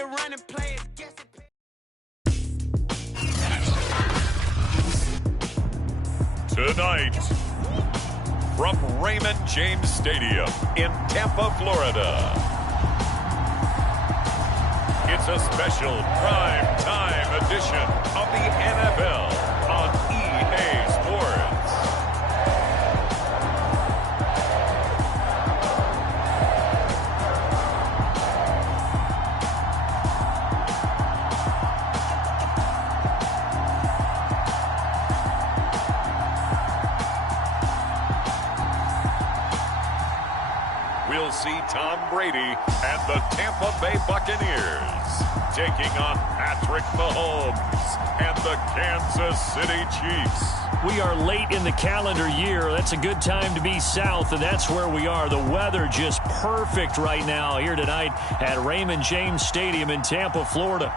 it, run and play it, guess it. Tonight, from Raymond James Stadium in Tampa, Florida, it's a special prime time edition of the NFL on EA Sports. We'll see Tom Brady and the Tampa Bay Buccaneers taking on Patrick Mahomes and the Kansas City Chiefs. We are late in the calendar year. That's a good time to be south, and that's where we are. The weather just perfect right now here tonight at Raymond James Stadium in Tampa, Florida.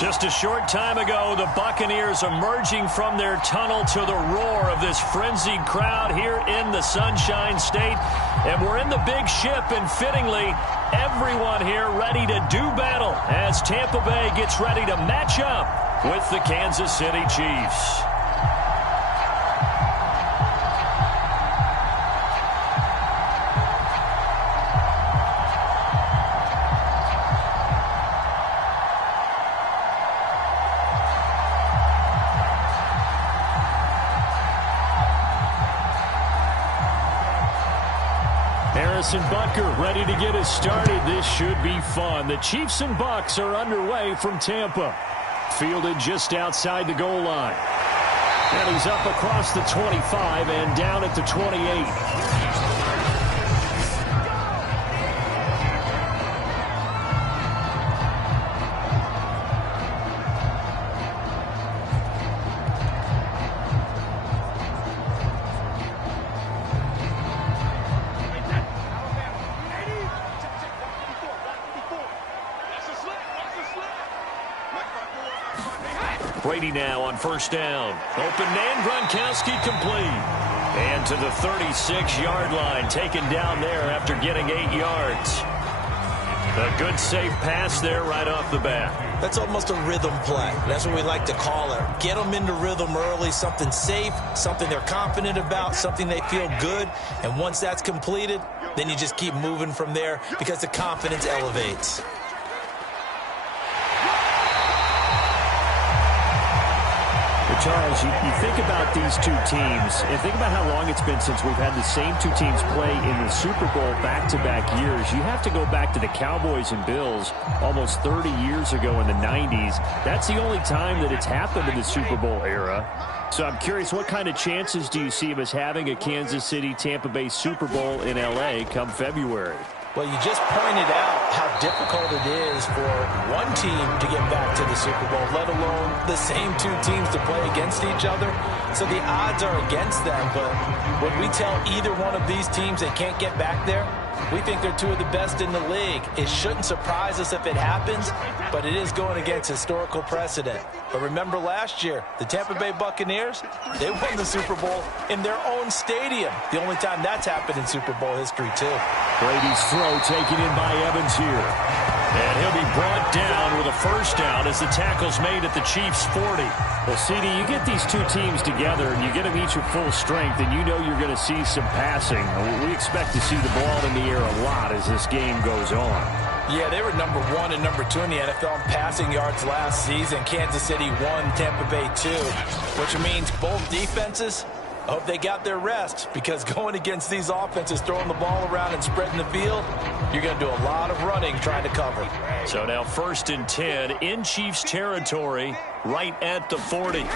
Just a short time ago, the Buccaneers emerging from their tunnel to the roar of this frenzied crowd here in the Sunshine State. And we're in the big ship, and fittingly, everyone here ready to do battle as Tampa Bay gets ready to match up with the Kansas City Chiefs. Harrison Butker ready to get us started. This should be fun. The Chiefs and Bucs are underway from Tampa. Fielded just outside the goal line. And he's up across the 25 and down at the 28. Brady now on first down. Open man, Gronkowski complete. And to the 36-yard line, taken down there after getting 8 yards. A good safe pass there right off the bat. That's almost a rhythm play. That's what we like to call it. Get them into rhythm early, something safe, something they're confident about, something they feel good. And once that's completed, then you just keep moving from there because the confidence elevates. Charles, you think about these two teams, and think about how long it's been since we've had the same two teams play in the Super Bowl back-to-back years. You have to go back to the Cowboys and Bills almost 30 years ago in the 90s. That's the only time that it's happened in the Super Bowl era. So I'm curious, what kind of chances do you see of us having a Kansas City-Tampa Bay Super Bowl in L.A. come February? Well, you just pointed out how difficult it is for one team to get back to the Super Bowl, let alone the same two teams to play against each other. So the odds are against them, but when we tell either one of these teams they can't get back there, we think they're two of the best in the league. It shouldn't surprise us if it happens, but it is going against historical precedent. But remember last year, the Tampa Bay Buccaneers, they won the Super Bowl in their own stadium. The only time that's happened in Super Bowl history, too. Brady's throw taken in by Evans here. And he'll be brought down with a first down as the tackle's made at the Chiefs' 40. Well, CD, you get these two teams together and you get them each at full strength, and you know you're going to see some passing. We expect to see the ball in the air a lot as this game goes on. Yeah, they were number 1 and number 2 in the NFL in passing yards last season. Kansas City 1, Tampa Bay 2, which means both defenses, I hope they got their rest, because going against these offenses, throwing the ball around and spreading the field, you're going to do a lot of running trying to cover. So now 1st and 10 in Chiefs territory, right at the 40.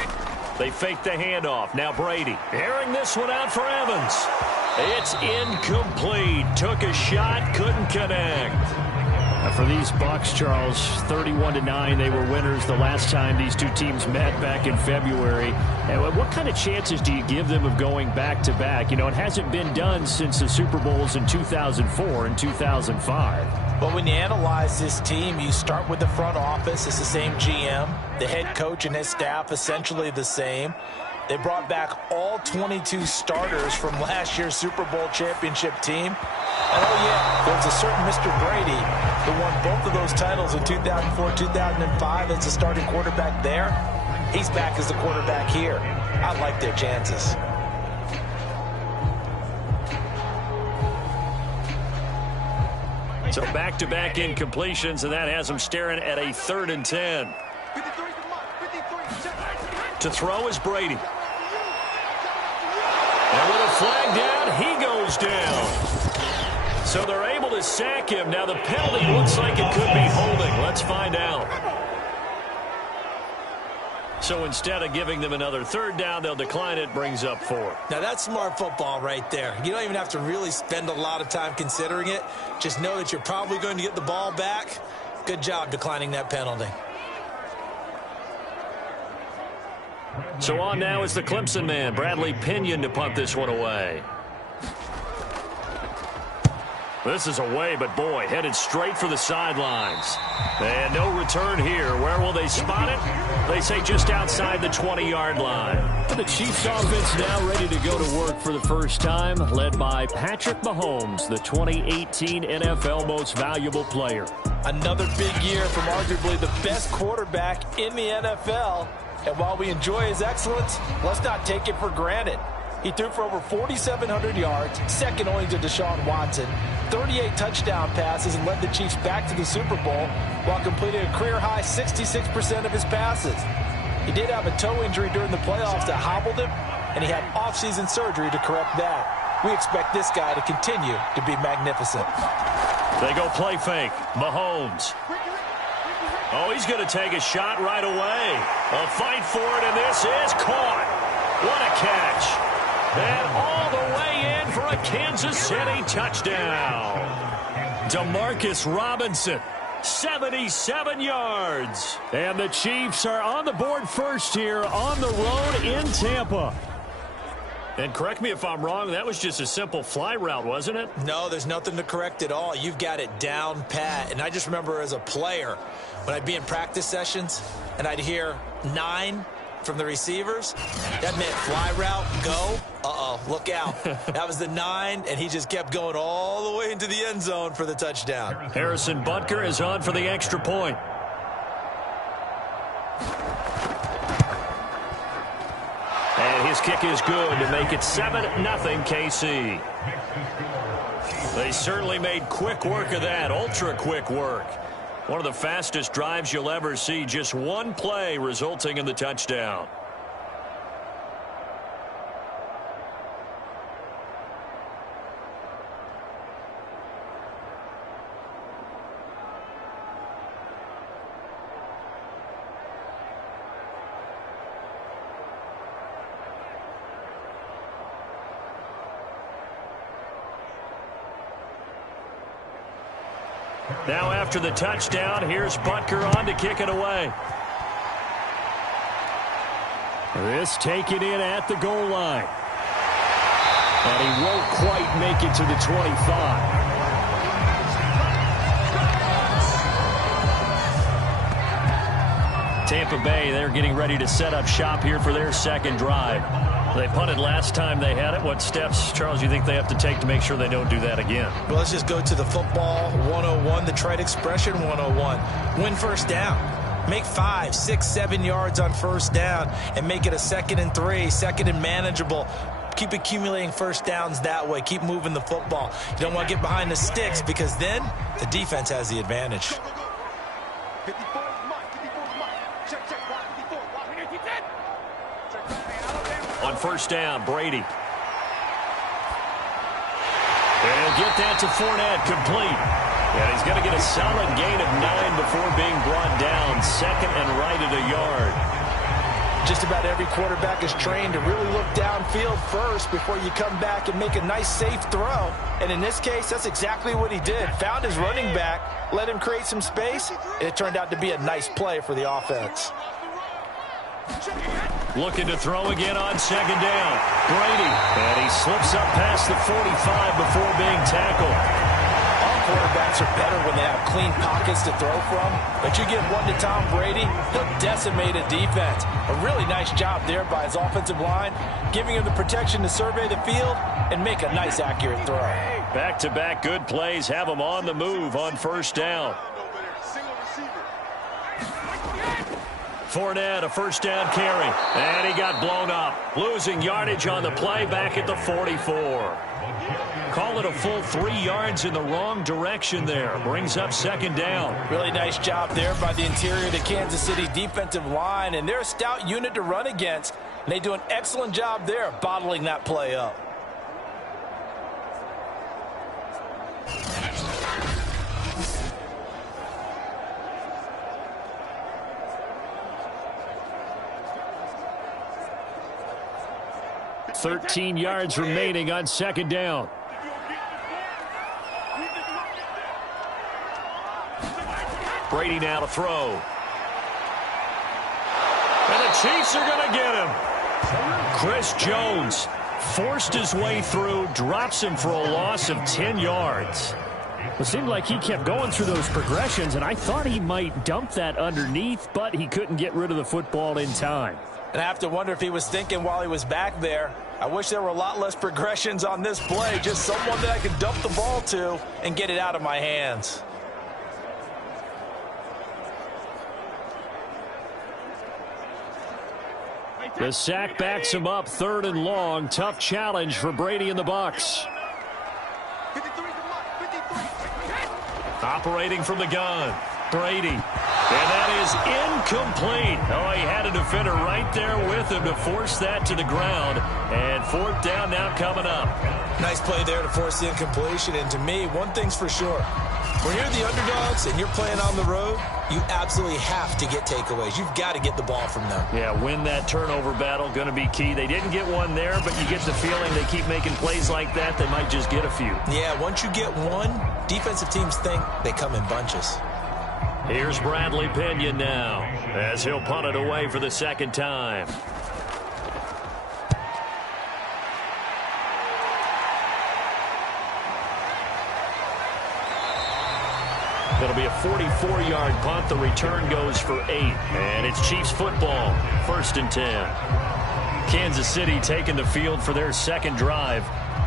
They fake the handoff. Now Brady airing this one out for Evans. It's incomplete. Took a shot, couldn't connect. For these Bucs, Charles, 31-9, they were winners the last time these two teams met back in February. And what kind of chances do you give them of going back-to-back? You know, it hasn't been done since the Super Bowls in 2004 and 2005. But when you analyze this team, you start with the front office. It's the same GM. The head coach and his staff essentially the same. They brought back all 22 starters from last year's Super Bowl championship team. And oh yeah, there was a certain Mr. Brady who won both of those titles in 2004, 2005 as the starting quarterback there. He's back as the quarterback here. I like their chances. So back-to-back incompletions, and that has them staring at a 3rd and 10. To throw is Brady. And with a flag down, he goes down. So they're able to sack him. Now the penalty looks like it could be holding. Let's find out. So instead of giving them another 3rd down, they'll decline it, brings up 4. Now that's smart football right there. You don't even have to really spend a lot of time considering it. Just know that you're probably going to get the ball back. Good job declining that penalty. So on now is the Clemson man, Bradley Pinion, to punt this one away. This is away, but boy, headed straight for the sidelines. And no return here. Where will they spot it? They say just outside the 20-yard line. The Chiefs offense now ready to go to work for the first time, led by Patrick Mahomes, the 2018 NFL Most Valuable Player. Another big year from arguably the best quarterback in the NFL. And while we enjoy his excellence, let's not take it for granted. He threw for over 4,700 yards, second only to Deshaun Watson, 38 touchdown passes, and led the Chiefs back to the Super Bowl while completing a career-high 66% of his passes. He did have a toe injury during the playoffs that hobbled him, and he had off-season surgery to correct that. We expect this guy to continue to be magnificent. They go play fake. Mahomes. Oh, he's going to take a shot right away. A fight for it, and this is caught. What a catch. And all the way in for a Kansas City touchdown. Demarcus Robinson, 77 yards. And the Chiefs are on the board first here on the road in Tampa. And correct me if I'm wrong, that was just a simple fly route, wasn't it? No, there's nothing to correct at all. You've got it down pat. And I just remember as a player, when I'd be in practice sessions and I'd hear 9 from the receivers, that meant fly route, go. Uh-oh, look out. That was the 9, and he just kept going all the way into the end zone for the touchdown. Harrison Butker is on for the extra point. And his kick is good to make it 7-0 KC. They certainly made quick work of that, ultra-quick work. One of the fastest drives you'll ever see, just one play resulting in the touchdown. Now after the touchdown, here's Butker on to kick it away. This taken in at the goal line. And he won't quite make it to the 25. Tampa Bay, they're getting ready to set up shop here for their second drive. They punted last time they had it. What steps, Charles, you think they have to take to make sure they don't do that again? Well, let's just go to the football 101, the trite expression 101. Win first down. Make 5, 6, 7 yards on first down and make it a 2nd and 3, 2nd and manageable. Keep accumulating first downs that way. Keep moving the football. You don't want to get behind the sticks because then the defense has the advantage. On first down, Brady. They'll get that to Fournette, complete. And he's going to get a solid gain of 9 before being brought down. 2nd and right at a yard. Just about every quarterback is trained to really look downfield first before you come back and make a nice, safe throw. And in this case, that's exactly what he did. Found his running back, let him create some space, and it turned out to be a nice play for the offense. Looking to throw again on second down. Brady. And he slips up past the 45 before being tackled. All quarterbacks are better when they have clean pockets to throw from. But you give one to Tom Brady, he'll decimate a defense. A really nice job there by his offensive line, giving him the protection to survey the field and make a nice, accurate throw. Back-to-back good plays have them on the move on first down. Fournette, a first down carry, and he got blown up. Losing yardage on the play back at the 44. Call it a full 3 yards in the wrong direction there. Brings up second down. Really nice job there by the interior of the Kansas City defensive line, and they're a stout unit to run against. And they do an excellent job there bottling that play up. $13 yards remaining on second down. Brady now to throw. And the Chiefs are going to get him. Chris Jones forced his way through, drops him for a loss of 10 yards. It seemed like he kept going through those progressions, and I thought he might dump that underneath, but he couldn't get rid of the football in time. And I have to wonder if he was thinking while he was back there, I wish there were a lot less progressions on this play, just someone that I could dump the ball to and get it out of my hands. The sack backs him up, 3rd and long. Tough challenge for Brady and the Bucs. Operating from the gun, Brady. And that is incomplete. Oh, he had a defender right there with him to force that to the ground. And 4th down now coming up. Nice play there to force the incompletion. And to me, one thing's for sure. When you're the underdogs and you're playing on the road, you absolutely have to get takeaways. You've got to get the ball from them. Yeah, win that turnover battle, going to be key. They didn't get one there, but you get the feeling they keep making plays like that, they might just get a few. Yeah, once you get one, defensive teams think they come in bunches. Here's Bradley Pinion now, as he'll punt it away for the 2nd time. It'll be a 44-yard punt. The return goes for 8. And it's Chiefs football, 1st and 10. Kansas City taking the field for their 2nd drive.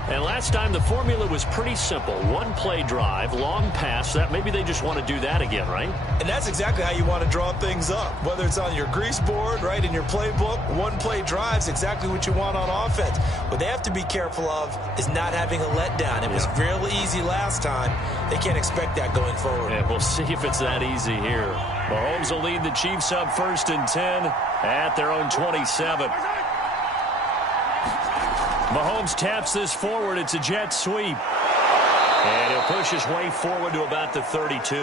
And last time the formula was pretty simple. 1-play drive, long pass. That maybe they just want to do that again, right? And that's exactly how you want to draw things up. Whether it's on your grease board, right, in your playbook, 1-play drive's exactly what you want on offense. What they have to be careful of is not having a letdown. It was real easy last time. They can't expect that going forward. Yeah, we'll see if it's that easy here. Mahomes will lead the Chiefs up 1st and 10 at their own 27. Mahomes taps this forward. It's a jet sweep. And he'll push his way forward to about the 32.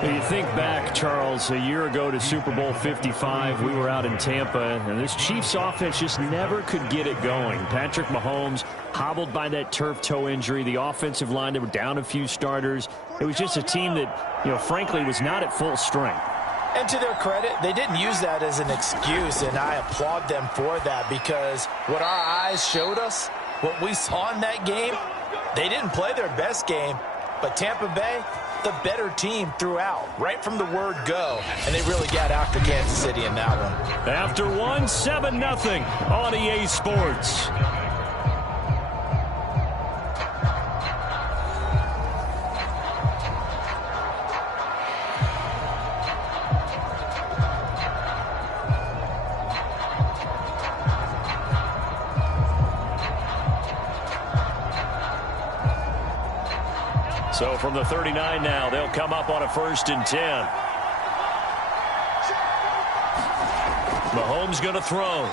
When you think back, Charles, a year ago to Super Bowl 55, we were out in Tampa, and this Chiefs offense just never could get it going. Patrick Mahomes hobbled by that turf toe injury. The offensive line, they were down a few starters. It was just a team that, frankly, was not at full strength. And to their credit, they didn't use that as an excuse, and I applaud them for that because what our eyes showed us, what we saw in that game, they didn't play their best game, but Tampa Bay, the better team throughout, right from the word go, and they really got after Kansas City in that one. After 7-0 on EA Sports. So from the 39 now, they'll come up on a 1st and 10. Mahomes going to throw.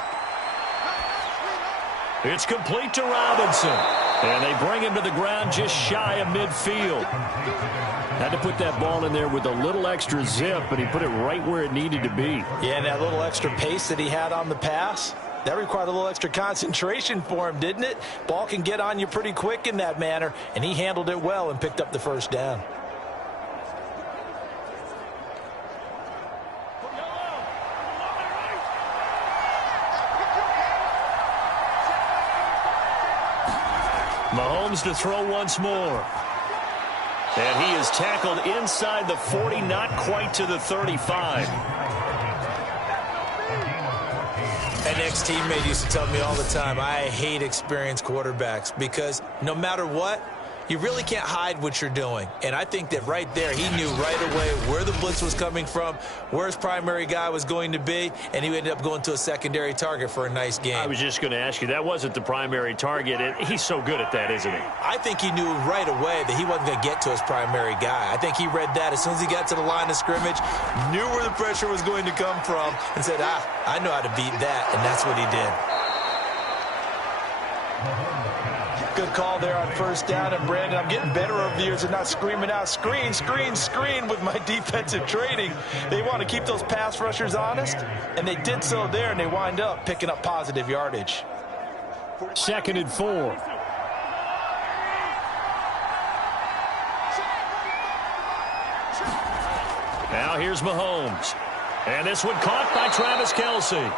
It's complete to Robinson. And they bring him to the ground just shy of midfield. Had to put that ball in there with a little extra zip, but he put it right where it needed to be. Yeah, and that little extra pace that he had on the pass, that required a little extra concentration for him, didn't it? Ball can get on you pretty quick in that manner, and he handled it well and picked up the 1st down. Mahomes to throw once more. And he is tackled inside the 40, not quite to the 35. An ex-teammate used to tell me all the time, I hate experienced quarterbacks because no matter what, you really can't hide what you're doing. And I think that right there, he knew right away where the blitz was coming from, where his primary guy was going to be, and he ended up going to a secondary target for a nice game. I was just going to ask you, that wasn't the primary target. He's so good at that, isn't he? I think he knew right away that he wasn't going to get to his primary guy. I think he read that as soon as he got to the line of scrimmage, knew where the pressure was going to come from, and said, I know how to beat that, and that's what he did. Good call there on first down. And, Brandon, I'm getting better over the years and not screaming out, screen, screen, screen with my defensive training. They want to keep those pass rushers honest, and they did so there, and they wind up picking up positive yardage. 2nd and 4. Now here's Mahomes. And this one caught by Travis Kelce.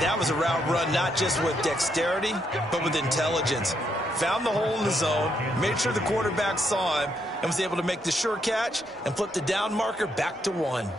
That was a route run not just with dexterity, but with intelligence. Found the hole in the zone, made sure the quarterback saw him, and was able to make the sure catch and flip the down marker back to 1.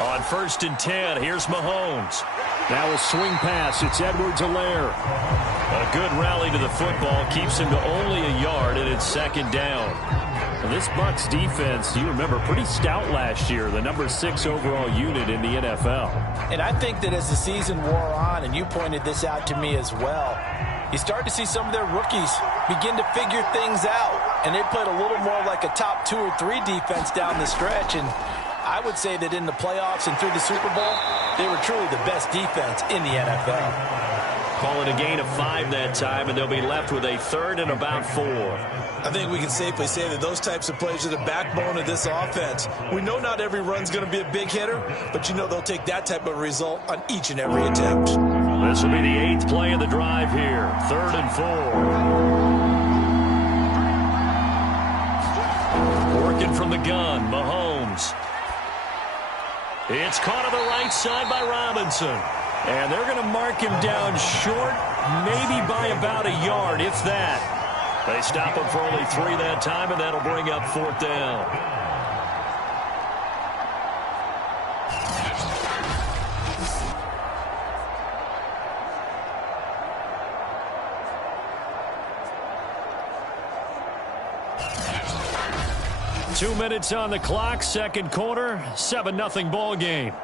On 1st and 10, here's Mahomes. Now a swing pass. It's Edwards-Helaire. A good rally to the football keeps him to only a yard, and it's 2nd down. Well, this Bucs defense, you remember, pretty stout last year, the number 6 overall unit in the NFL. And I think that as the season wore on, and you pointed this out to me as well, you start to see some of their rookies begin to figure things out, and they played a little more like a top 2 or 3 defense down the stretch, and I would say that in the playoffs and through the Super Bowl, they were truly the best defense in the NFL. Call it a gain of 5 that time, and they'll be left with a 3rd and about 4. I think we can safely say that those types of plays are the backbone of this offense. We know not every run's going to be a big hitter, but you know they'll take that type of result on each and every attempt. This will be the 8th play of the drive here, 3rd and 4. Working from the gun, Mahomes. It's caught on the right side by Robinson. And they're going to mark him down short, maybe by about a yard, if that. They stop him for only 3 that time, and that'll bring up 4th down. Two minutes on the clock, 2nd quarter, 7-0 ball game.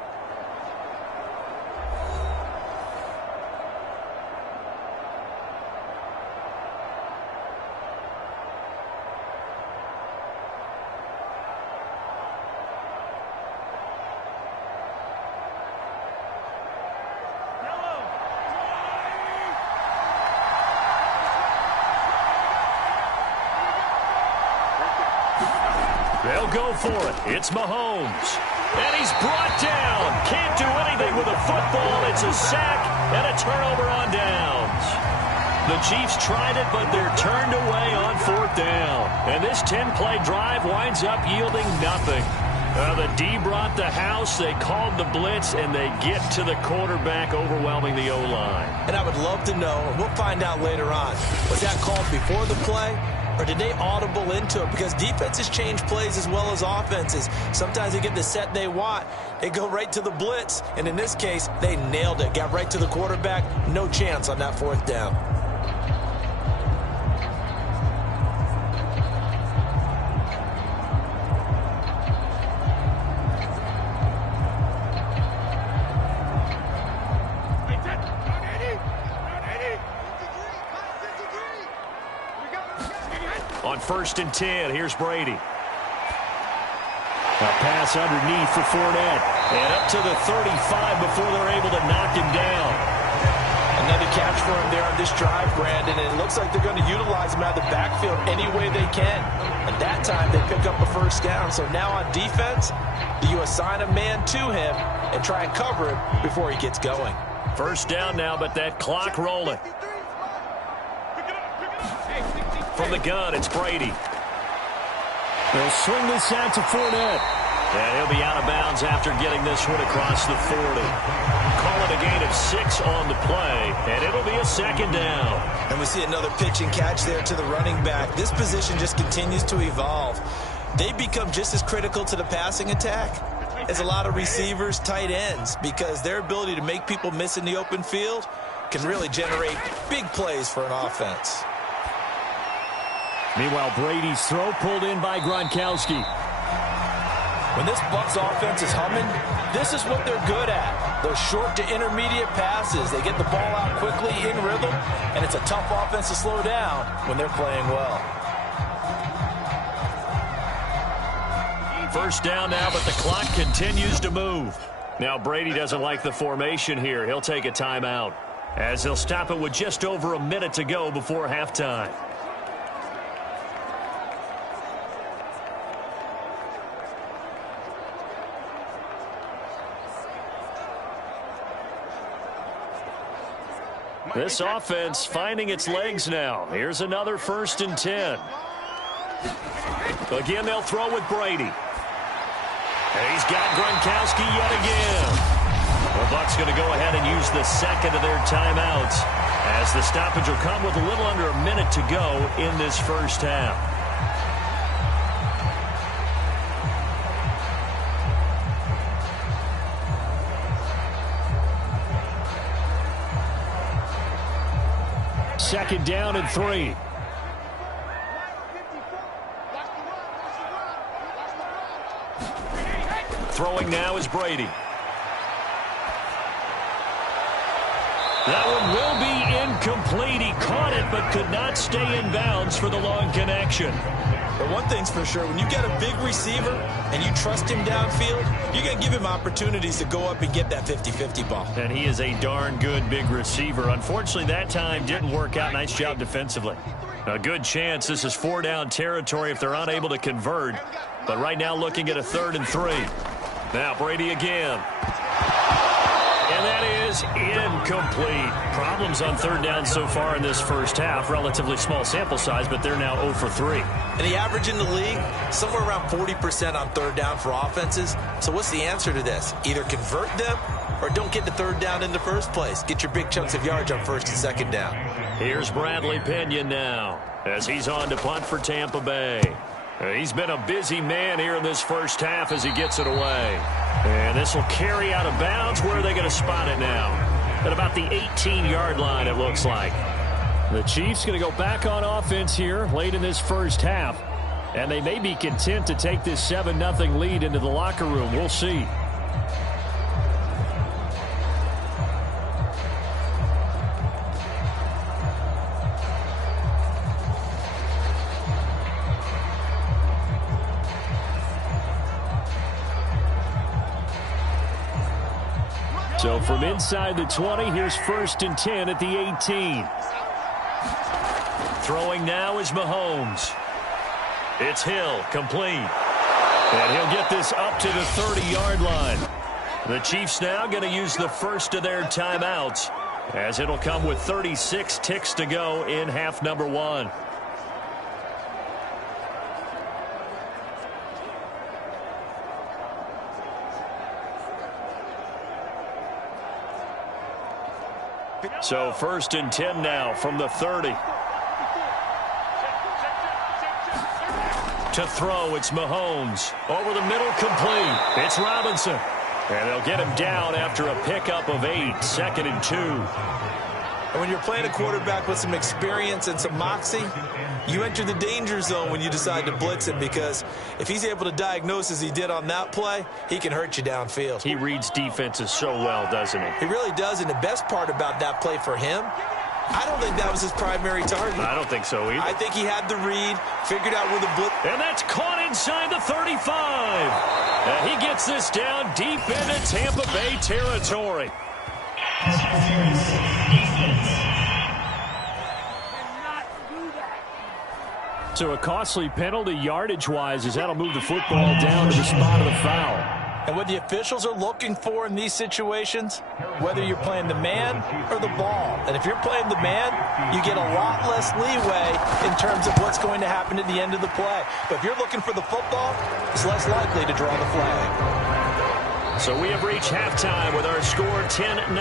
They'll go for it. It's Mahomes. And he's brought down. Can't do anything with a football. It's a sack and a turnover on downs. The Chiefs tried it, but they're turned away on 4th down. And this 10-play drive winds up yielding nothing. The D brought the house. They called the blitz, and they get to the quarterback, overwhelming the O-line. And I would love to know, and we'll find out later on, was that called before the play? Or did they audible into it? Because defenses change plays as well as offenses. Sometimes they get the set they want. They go right to the blitz. And in this case, they nailed it. Got right to the quarterback. No chance on that 4th down. On 1st and 10, here's Brady. A pass underneath for Fournette. And up to the 35 before they're able to knock him down. Another catch for him there on this drive, Brandon. And it looks like they're going to utilize him out of the backfield any way they can. And that time they pick up a 1st down. So now on defense, do you assign a man to him and try and cover him before he gets going? 1st down now, but that clock rolling. From the gun, it's Brady. They'll swing this out to Fournette. And he'll be out of bounds after getting this one across the 40. Call it a gain of 6 on the play, and it'll be a second down. And we see another pitch and catch there to the running back. This position just continues to evolve. They become just as critical to the passing attack as a lot of receivers, tight ends, because their ability to make people miss in the open field can really generate big plays for an offense. Meanwhile, Brady's throw pulled in by Gronkowski. When this Bucs offense is humming, this is what they're good at. Those short to intermediate passes. They get the ball out quickly in rhythm, and it's a tough offense to slow down when they're playing well. First down now, but the clock continues to move. Now Brady doesn't like the formation here. He'll take a timeout, as he'll stop it with just over a minute to go before halftime. This offense finding its legs now. Here's another 1st and 10. Again, they'll throw with Brady. And he's got Gronkowski yet again. The Bucs going to go ahead and use the second of their timeouts, as the stoppage will come with a little under a minute to go in this first half. Second down and 3. Throwing now is Brady. That one will be incomplete. He caught it but could not stay in bounds for the long connection. But one thing's for sure, when you get a big receiver and you trust him downfield, you're going to give him opportunities to go up and get that 50-50 ball. And he is a darn good big receiver. Unfortunately, that time didn't work out. Nice job defensively. A good chance this is 4-down territory if they're unable to convert. But right now looking at a 3rd and 3. Now Brady again. And that is incomplete. Problems on 3rd down so far in this first half. Relatively small sample size, but they're now 0 for 3. And the average in the league, somewhere around 40% on 3rd down for offenses. So what's the answer to this? Either convert them or don't get the 3rd down in the first place. Get your big chunks of yards on 1st and 2nd down. Here's Bradley Pinion now, as he's on to punt for Tampa Bay. He's been a busy man here in this first half as he gets it away. And this will carry out of bounds. Where are they going to spot it now? At about the 18-yard line, it looks like. The Chiefs going to go back on offense here late in this first half. And they may be content to take this 7-0 lead into the locker room. We'll see. So from inside the 20, here's 1st and 10 at the 18. Throwing now is Mahomes. It's Hill, complete. And he'll get this up to the 30-yard line. The Chiefs now going to use the first of their timeouts, as it'll come with 36 ticks to go in half number 1. So 1st and 10 now from the 30. To throw, it's Mahomes. Over the middle, complete. It's Robinson. And they'll get him down after a pickup of 8, 2nd and 2. And when you're playing a quarterback with some experience and some moxie, you enter the danger zone when you decide to blitz him, because if he's able to diagnose as he did on that play, he can hurt you downfield. He reads defenses so well, doesn't he? He really does, and the best part about that play for him, I don't think that was his primary target. I don't think so either. I think he had the read, figured out where the blitz. And that's caught inside the 35. And he gets this down deep into Tampa Bay territory. So a costly penalty yardage-wise, as that'll move the football down to the spot of the foul. And what the officials are looking for in these situations, whether you're playing the man or the ball. And if you're playing the man, you get a lot less leeway in terms of what's going to happen at the end of the play. But if you're looking for the football, it's less likely to draw the flag. So we have reached halftime with our score 10-0.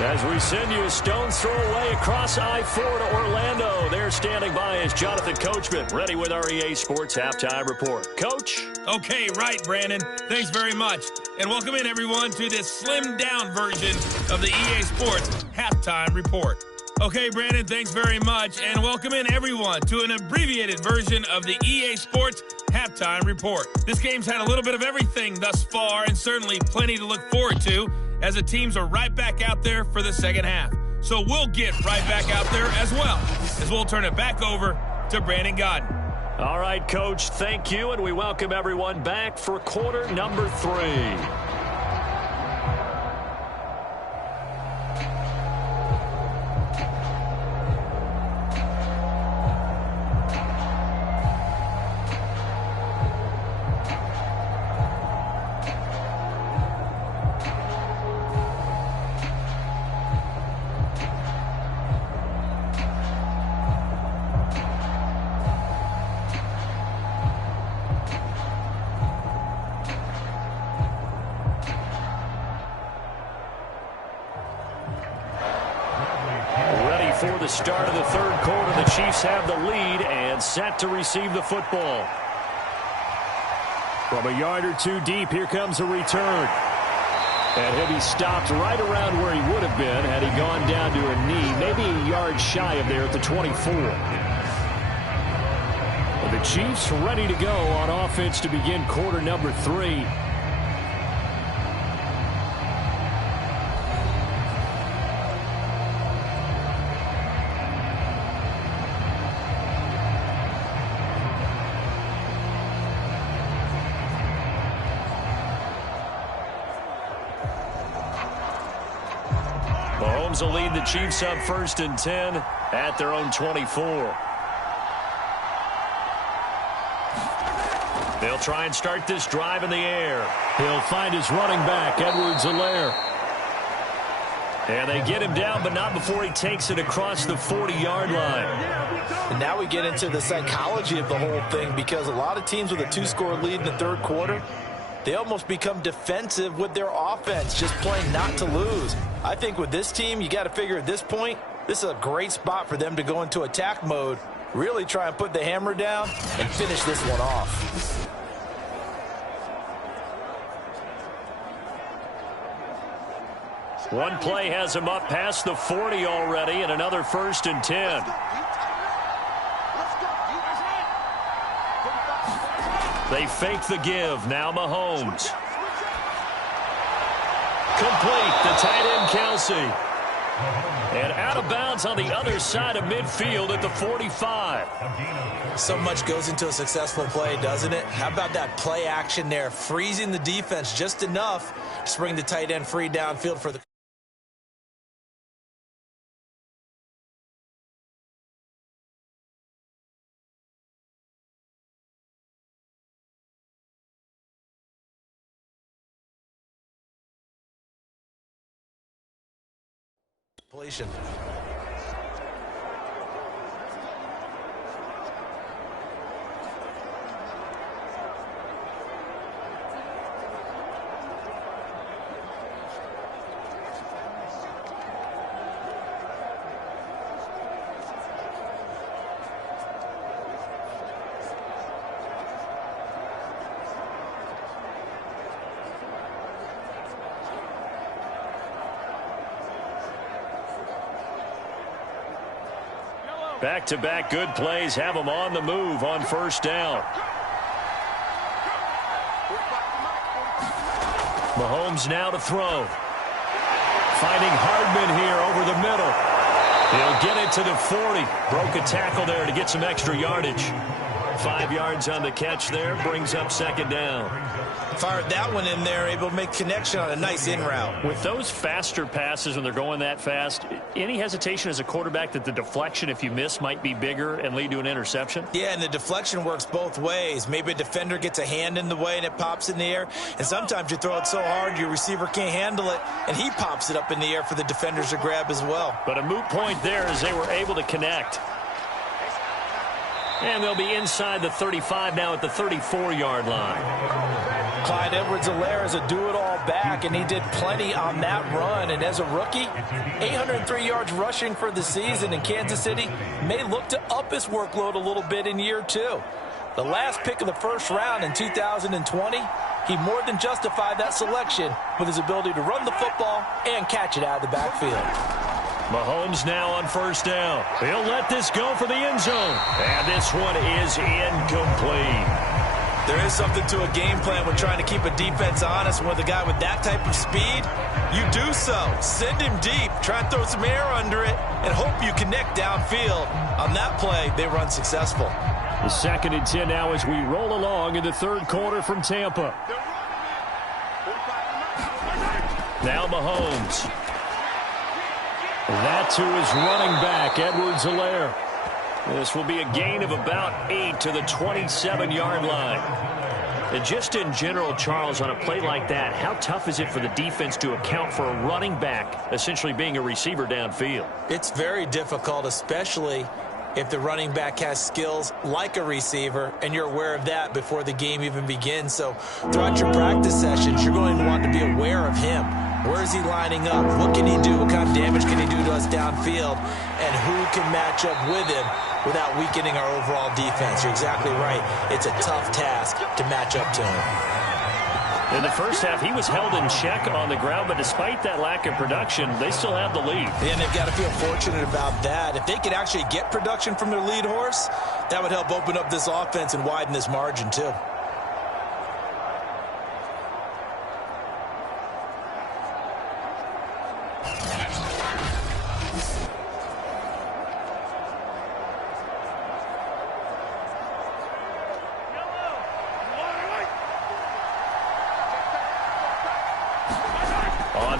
As we send you a stone's throw away across I-4 to Orlando. There standing by is Jonathan Coachman, ready with our EA Sports Halftime Report. Coach? Okay, right, Brandon. Thanks very much. And welcome in, everyone, to this slimmed-down version of the EA Sports Halftime Report. Okay, Brandon, thanks very much. And welcome in, everyone, to an abbreviated version of the EA Sports Halftime Report. This game's had a little bit of everything thus far, and certainly plenty to look forward to, as the teams are right back out there for the second half. So we'll get right back out there as well, as we'll turn it back over to Brandon Godden. All right, Coach, thank you, and we welcome everyone back for quarter number 3. For the start of the third quarter, the Chiefs have the lead and set to receive the football. From a yard or two deep, here comes a return. And he'll be stopped right around where he would have been had he gone down to a knee, maybe a yard shy of there at the 24. Well, the Chiefs ready to go on offense to begin quarter number 3. Mahomes will lead the Chiefs up 1st and 10 at their own 24. They'll try and start this drive in the air. He'll find his running back, Edwards-Helaire. And they get him down, but not before he takes it across the 40-yard line. And now we get into the psychology of the whole thing, because a lot of teams with a 2-score lead in the third quarter, they almost become defensive with their offense, just playing not to lose. I think with this team, you got to figure at this point, this is a great spot for them to go into attack mode, really try and put the hammer down and finish this one off. One play has him up past the 40 already, and another 1st and 10. They fake the give. Now Mahomes. Complete. The tight end, Kelsey. And out of bounds on the other side of midfield at the 45. So much goes into a successful play, doesn't it? How about that play action there? Freezing the defense just enough to bring the tight end free downfield for the... completion. Back-to-back good plays have them on the move on 1st down. Mahomes now to throw. Finding Hardman here over the middle. He'll get it to the 40. Broke a tackle there to get some extra yardage. 5 yards on the catch there, brings up second down. Fired that one in there, able to make connection on a nice in route. With those faster passes when they're going that fast, any hesitation as a quarterback that the deflection, if you miss, might be bigger and lead to an interception? Yeah, and the deflection works both ways. Maybe a defender gets a hand in the way and it pops in the air, and sometimes you throw it so hard your receiver can't handle it, and he pops it up in the air for the defenders to grab as well. But a moot point there as they were able to connect. And they'll be inside the 35 now at the 34-yard line. Clyde Edwards-Helaire is a do-it-all back, and he did plenty on that run. And as a rookie, 803 yards rushing for the season in Kansas City may look to up his workload a little bit in year 2. The last pick of the first round in 2020, he more than justified that selection with his ability to run the football and catch it out of the backfield. Mahomes now on first down. He'll let this go for the end zone. And this one is incomplete. There is something to a game plan when trying to keep a defense honest. With a guy with that type of speed, you do so. Send him deep. Try and throw some air under it and hope you connect downfield. On that play, they were unsuccessful. The 2nd and 10 now as we roll along in the third quarter from Tampa. Now Mahomes. That to his running back, Edwards-Helaire. This will be a gain of about 8 to the 27-yard line. And just in general, Charles, on a play like that, how tough is it for the defense to account for a running back essentially being a receiver downfield? It's very difficult, especially if the running back has skills like a receiver, and you're aware of that before the game even begins. So throughout your practice sessions, you're going to want to be aware of him. Where is he lining up? What can he do? What kind of damage can he do to us downfield? And who can match up with him without weakening our overall defense? You're exactly right. It's a tough task to match up to him. In the first half, he was held in check on the ground, but despite that lack of production, they still have the lead. And they've got to feel fortunate about that. If they could actually get production from their lead horse, that would help open up this offense and widen this margin too.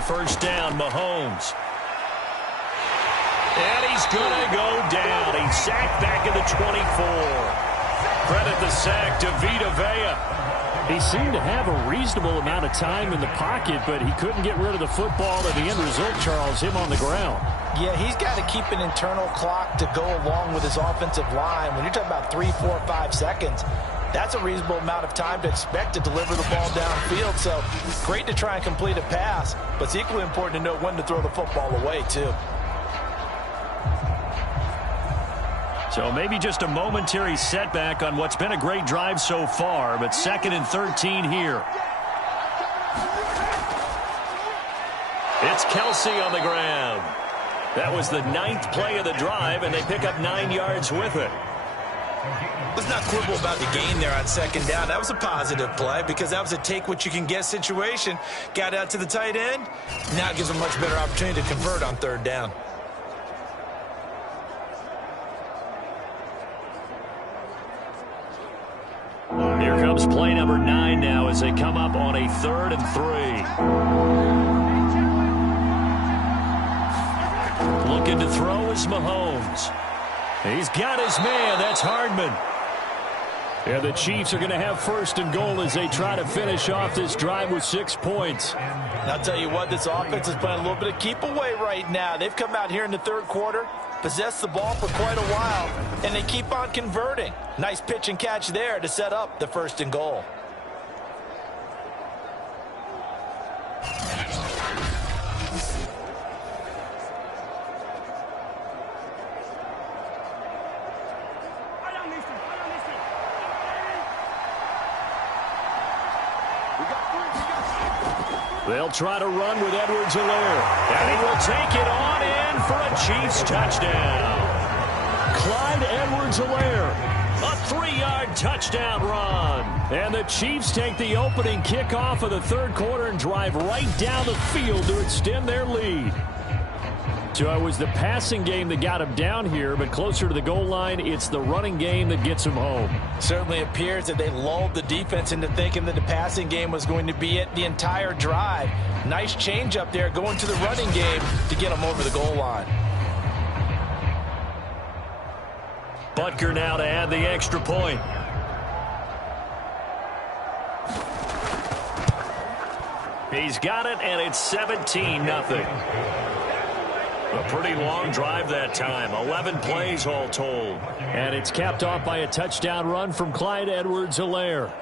First down, Mahomes. And he's going to go down. He's sacked back at the 24. Credit the sack to Vita Vea. He seemed to have a reasonable amount of time in the pocket, but he couldn't get rid of the football. And the end result, Charles, him on the ground. Yeah, he's got to keep an internal clock to go along with his offensive line. When you're talking about 3, 4, 5 seconds, that's a reasonable amount of time to expect to deliver the ball downfield. So great to try and complete a pass, but it's equally important to know when to throw the football away, too. So maybe just a momentary setback on what's been a great drive so far, but 2nd and 13 here. It's Kelsey on the ground. That was the 9th play of the drive, and they pick up 9 yards with it. Let's not quibble about the gain there on 2nd down. That was a positive play because that was a take-what-you-can-get situation. Got out to the tight end. Now it gives them a much better opportunity to convert on 3rd down. Here comes play number 9 now as they come up on a 3rd and 3. Looking to throw is Mahomes. He's got his man. That's Hardman. And the Chiefs are going to have 1st and goal as they try to finish off this drive with 6 points. And I'll tell you what, this offense is playing a little bit of keep away right now. They've come out here in the 3rd quarter, possessed the ball for quite a while, and they keep on converting. Nice pitch and catch there to set up the 1st and goal. They'll try to run with Edwards-Helaire. And he will take it on in for a Chiefs touchdown. Clyde Edwards-Helaire, a 3-yard touchdown run. And the Chiefs take the opening kickoff of the 3rd quarter and drive right down the field to extend their lead. So it was the passing game that got him down here, but closer to the goal line, it's the running game that gets him home. Certainly appears that they lulled the defense into thinking that the passing game was going to be it the entire drive. Nice change up there going to the running game to get him over the goal line. Butker now to add the extra point. He's got it, and it's 17-0. A pretty long drive that time. 11 plays all told. And it's capped off by a touchdown run from Clyde Edwards-Helaire.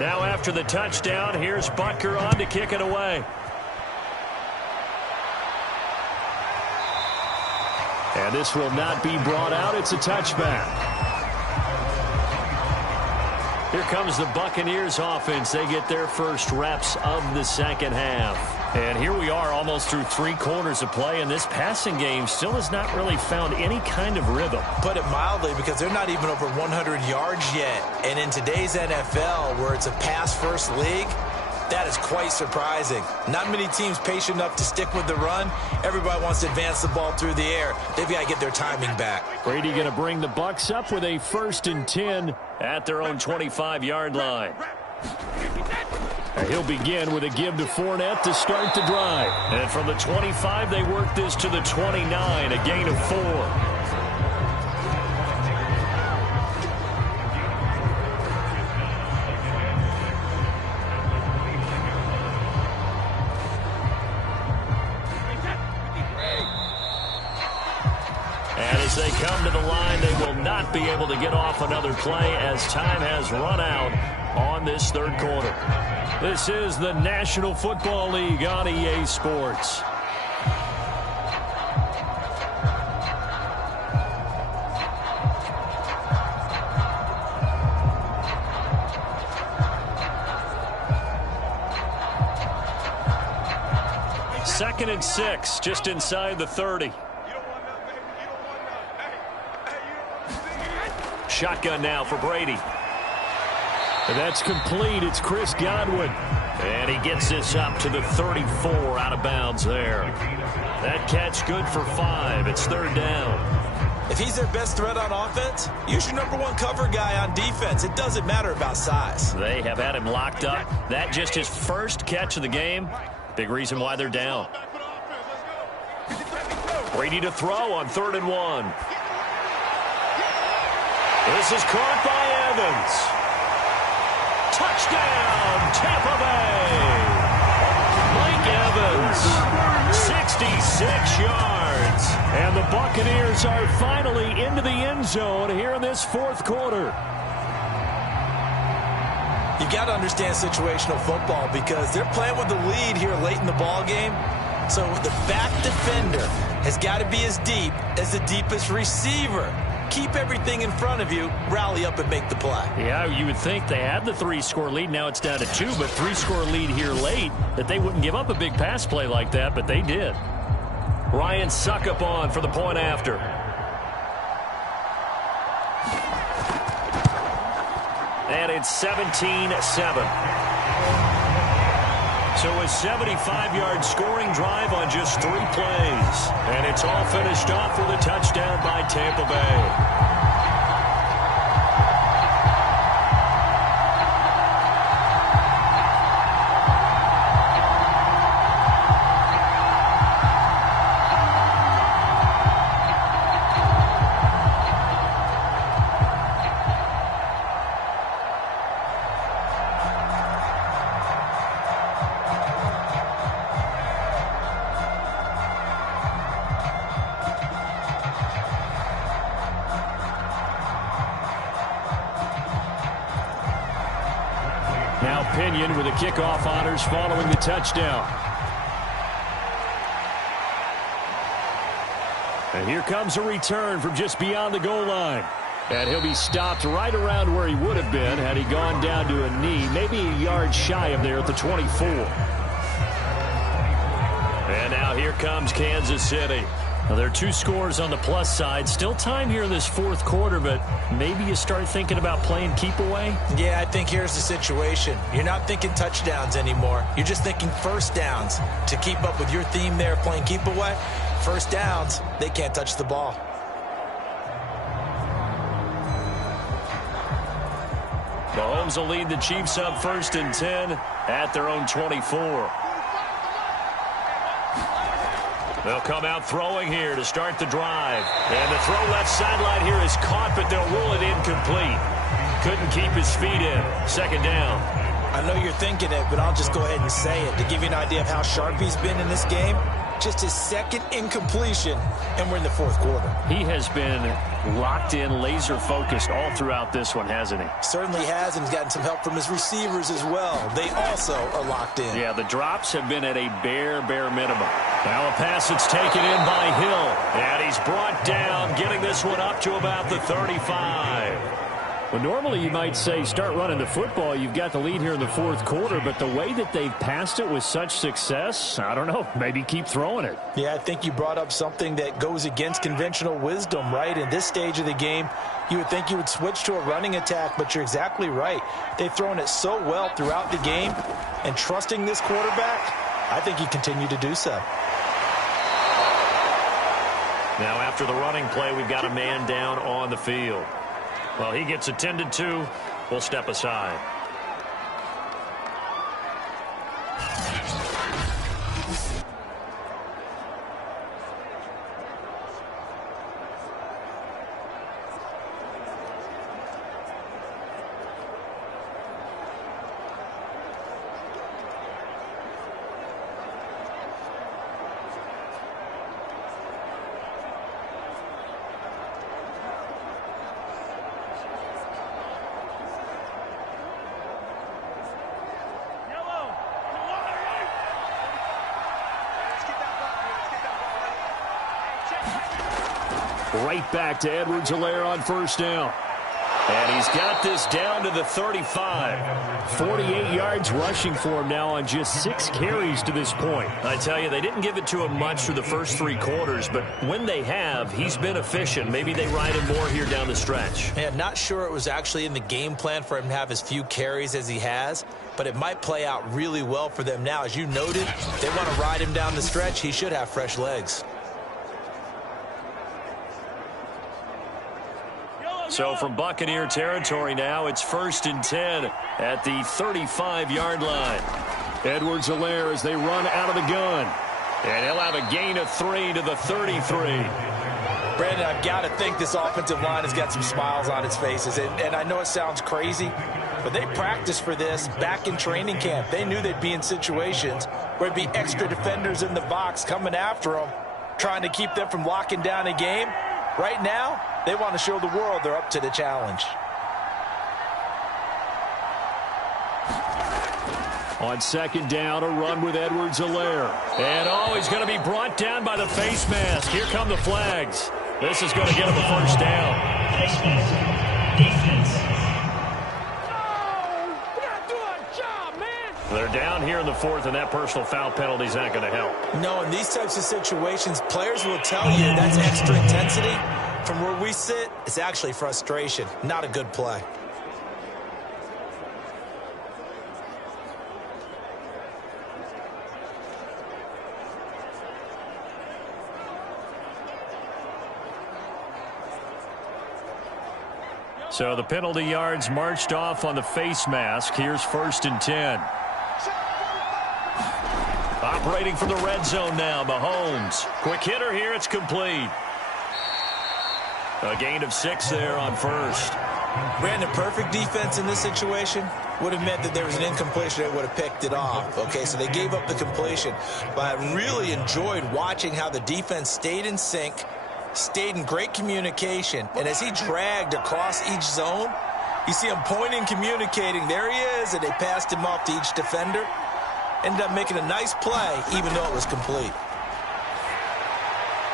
Now after the touchdown, here's Butker on to kick it away. And this will not be brought out. It's a touchback. Here comes the Buccaneers offense. They get their first reps of the second half. And here we are almost through 3 quarters of play, and this passing game still has not really found any kind of rhythm. Put it mildly, because they're not even over 100 yards yet. And in today's NFL, where it's a pass-first league, that is quite surprising. Not many teams patient enough to stick with the run. Everybody wants to advance the ball through the air. They've got to get their timing back. Brady going to bring the Bucs up with a 1st and 10 at their own 25-yard line. He'll begin with a give to Fournette to start the drive. And from the 25, they work this to the 29, a gain of 4. And as they come to the line, they will not be able to get off another play as time has run out on this 3rd quarter. This is the National Football League on EA Sports. Second and 6, just inside the 30. Shotgun now for Brady. And that's complete. It's Chris Godwin. And he gets this up to the 34 out of bounds there. That catch good for 5. It's 3rd down. If he's their best threat on offense, use your #1 cover guy on defense. It doesn't matter about size. They have had him locked up. That just his first catch of the game. Big reason why they're down. Brady to throw on 3rd and 1. This is caught by Evans. Touchdown, Tampa Bay. Mike Evans, 66 yards. And the Buccaneers are finally into the end zone here in this 4th quarter. You got to understand situational football, because they're playing with the lead here late in the ball game. So the back defender has got to be as deep as the deepest receiver. Keep everything in front of you, rally up and make the play. Yeah, you would think they had the 3-score lead. Now it's down to 2, but 3-score lead here late, that they wouldn't give up a big pass play like that, but they did. Ryan Suckup on for the point after. And it's 17-7. So a 75-yard scoring drive on just 3 plays. And it's all finished off with a touchdown by Tampa Bay. Now Pinion with the kickoff honors following the touchdown. And here comes a return from just beyond the goal line. And he'll be stopped right around where he would have been had he gone down to a knee, maybe a yard shy of there at the 24. And now here comes Kansas City. Now, there are 2 scores on the plus side. Still time here in this fourth quarter, but maybe you start thinking about playing keep away? Yeah, I think here's the situation. You're not thinking touchdowns anymore. You're just thinking first downs. To keep up with your theme there, playing keep away, first downs, they can't touch the ball. Mahomes will lead the Chiefs up 1st and 10 at their own 24. They'll come out throwing here to start the drive. And the throw left sideline here is caught, but they'll rule it incomplete. Couldn't keep his feet in. 2nd down. I know you're thinking it, but I'll just go ahead and say it. To give you an idea of how sharp he's been in this game, just his 2nd incompletion, and we're in the 4th quarter. He has been locked in, laser-focused all throughout this one, hasn't he? Certainly has, and he's gotten some help from his receivers as well. They also are locked in. Yeah, the drops have been at a bare minimum. Now a pass that's taken in by Hill, and he's brought down, getting this one up to about the 35. Well, normally you might say start running the football. You've got the lead here in the 4th quarter, but the way that they've passed it with such success, I don't know, maybe keep throwing it. Yeah, I think you brought up something that goes against conventional wisdom, right? In this stage of the game, you would think you would switch to a running attack, but you're exactly right. They've thrown it so well throughout the game, and trusting this quarterback, I think you continue to do so. Now after the running play, we've got a man down on the field. Well, he gets attended to. We'll step aside. Right back to Edwards-Helaire on 1st down. And he's got this down to the 35. 48 yards rushing for him now on just 6 carries to this point. I tell you, they didn't give it to him much through the first 3 quarters, but when they have, he's been efficient. Maybe they ride him more here down the stretch. Yeah, not sure it was actually in the game plan for him to have as few carries as he has, but it might play out really well for them now. As you noted, they want to ride him down the stretch. He should have fresh legs. So from Buccaneer territory now, it's 1st and 10 at the 35-yard line. Edwards-Helaire as they run out of the gun. And he'll have a gain of 3 to the 33. Brandon, I've got to think this offensive line has got some smiles on its faces. And I know it sounds crazy, but they practiced for this back in training camp. They knew they'd be in situations where there'd be extra defenders in the box coming after them, trying to keep them from locking down a game. Right now, they want to show the world they're up to the challenge. On 2nd down, a run with Edwards-Helaire. And he's going to be brought down by the face mask. Here come the flags. This is going to get him a 1st down. Defense. They're down here in the 4th, and that personal foul penalty is not going to help. No, in these types of situations, players will tell you that's extra intensity. From where we sit, it's actually frustration, not a good play. So the penalty yards marched off on the face mask. Here's 1st and 10. Operating from the red zone now, Mahomes. Quick hitter here, it's complete. A gain of 6 there on 1st. Brandon, perfect defense in this situation would have meant that there was an incompletion. They would have picked it off. Okay, so they gave up the completion. But I really enjoyed watching how the defense stayed in sync, stayed in great communication, and as he dragged across each zone, You see him pointing, communicating. There he is, and they passed him off to each defender. Ended up making a nice play, even though it was complete.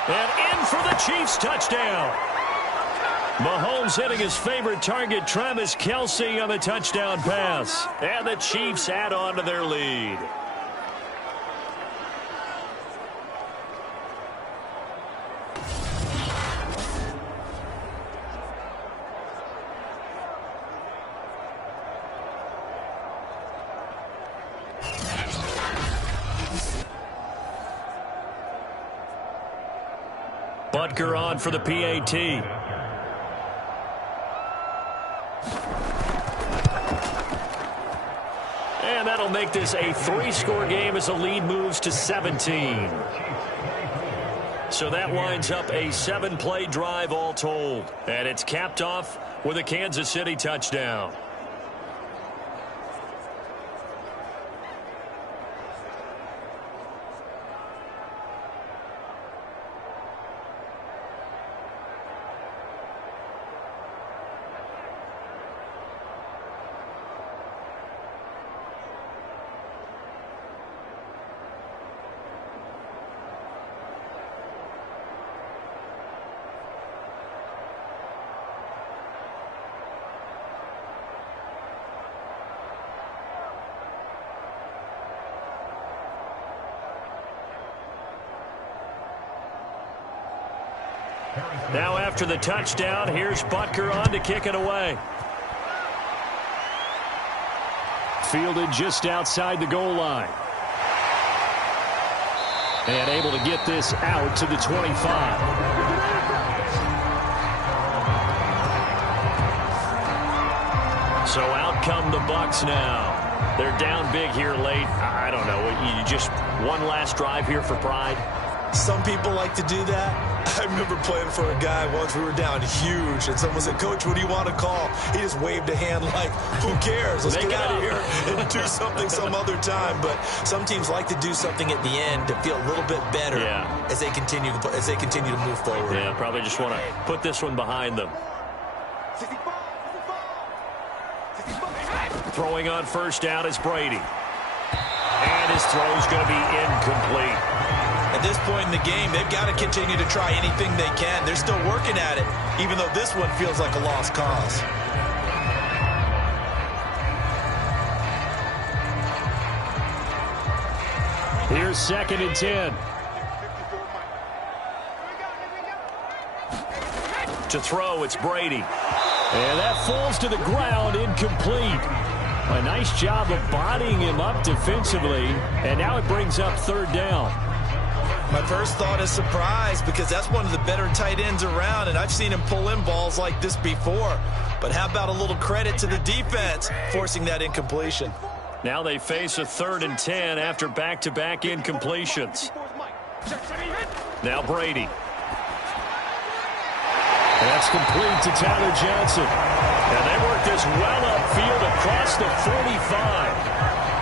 And in for the Chiefs touchdown. Mahomes hitting his favorite target, Travis Kelce, on the touchdown pass. And the Chiefs add on to their lead. Butker on for the PAT. And that'll make this a 3-score game as the lead moves to 17. So that winds up a 7-play drive all told. And it's capped off with a Kansas City touchdown. Now after the touchdown, here's Butker on to kick it away. Fielded just outside the goal line. And able to get this out to the 25. So out come the Bucs now. They're down big here late. I don't know. You just one last drive here for pride? Some people like to do that. I remember playing for a guy once. We were down huge, and someone said, "Coach, what do you want to call?" He just waved a hand like, "Who cares? Let's get out of here and do something some other time." But some teams like to do something at the end to feel a little bit better as they continue to move forward. Yeah, probably just want to put this one behind them. Throwing on first down is Brady. And his throw is going to be incomplete. At this point in the game, they've got to continue to try anything they can. They're still working at it, even though this one feels like a lost cause. Here's 2nd and 10. To throw, it's Brady. And that falls to the ground, incomplete. A nice job of bodying him up defensively, and now it brings up 3rd down. My first thought is surprise, because that's one of the better tight ends around, and I've seen him pull in balls like this before. But how about a little credit to the defense forcing that incompletion? Now they face a 3rd and 10 after back-to-back incompletions. Now Brady. That's complete to Tyler Johnson. And they work this well upfield across the 45.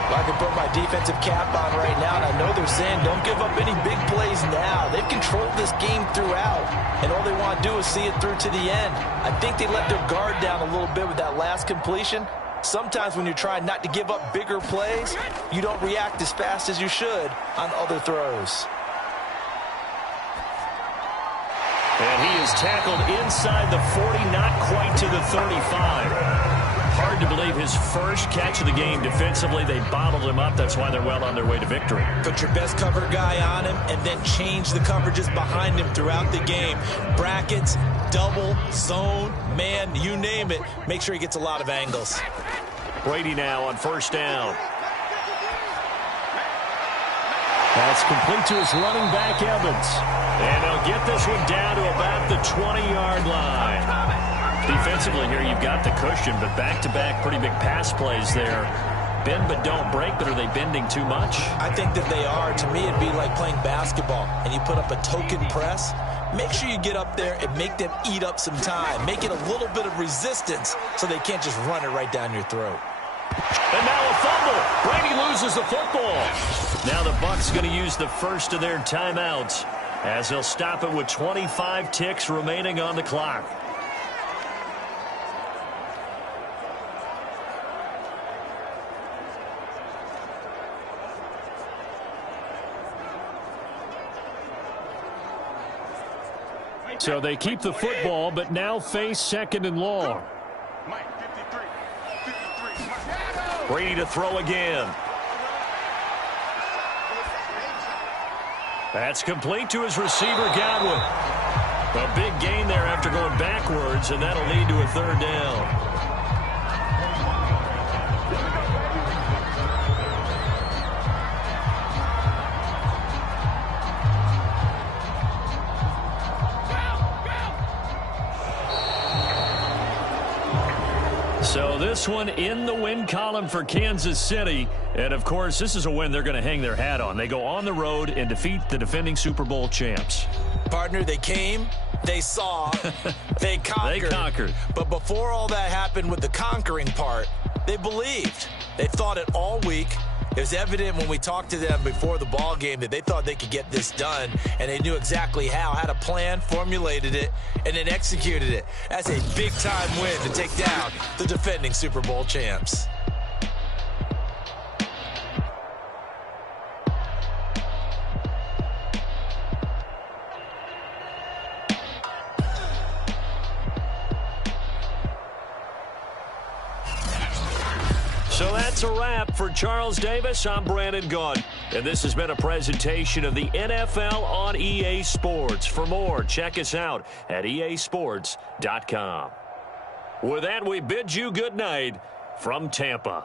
I can put my defensive cap on right now, and I know they're saying don't give up any big plays now. They've controlled this game throughout, and all they want to do is see it through to the end. I think they let their guard down a little bit with that last completion. Sometimes when you're trying not to give up bigger plays, you don't react as fast as you should on other throws. And he is tackled inside the 40, not quite to the 35. Hard to believe his first catch of the game defensively. They bottled him up. That's why they're well on their way to victory. Put your best cover guy on him and then change the coverages behind him throughout the game. Brackets, double, zone, man, you name it. Make sure he gets a lot of angles. Brady now on first down. That's complete to his running back, Evans. And they'll get this one down to about the 20-yard line. Defensively here, you've got the cushion, but back-to-back pretty big pass plays there. Bend but don't break, but are they bending too much? I think that they are. To me, it'd be like playing basketball, and you put up a token press. Make sure you get up there and make them eat up some time. Make it a little bit of resistance so they can't just run it right down your throat. And now a fumble. Brady loses the football. Now the Bucs going to use the first of their timeouts as they'll stop it with 25 ticks remaining on the clock. So they keep the football, but now face second and long. Brady to throw again. That's complete to his receiver, Godwin. A big gain there after going backwards, and that'll lead to a third down. So this one in the win column for Kansas City. And, of course, this is a win they're going to hang their hat on. They go on the road and defeat the defending Super Bowl champs. Partner, they came, they saw, they conquered. They conquered. But before all that happened with the conquering part, they believed. They thought it all week. It was evident when we talked to them before the ball game that they thought they could get this done, and they knew exactly how, had a plan, formulated it, and then executed it. That's a big-time win to take down the defending Super Bowl champs. So that's a wrap for Charles Davis. I'm Brandon Gaudin, and this has been a presentation of the NFL on EA Sports. For more, check us out at easports.com. With that, we bid you good night from Tampa.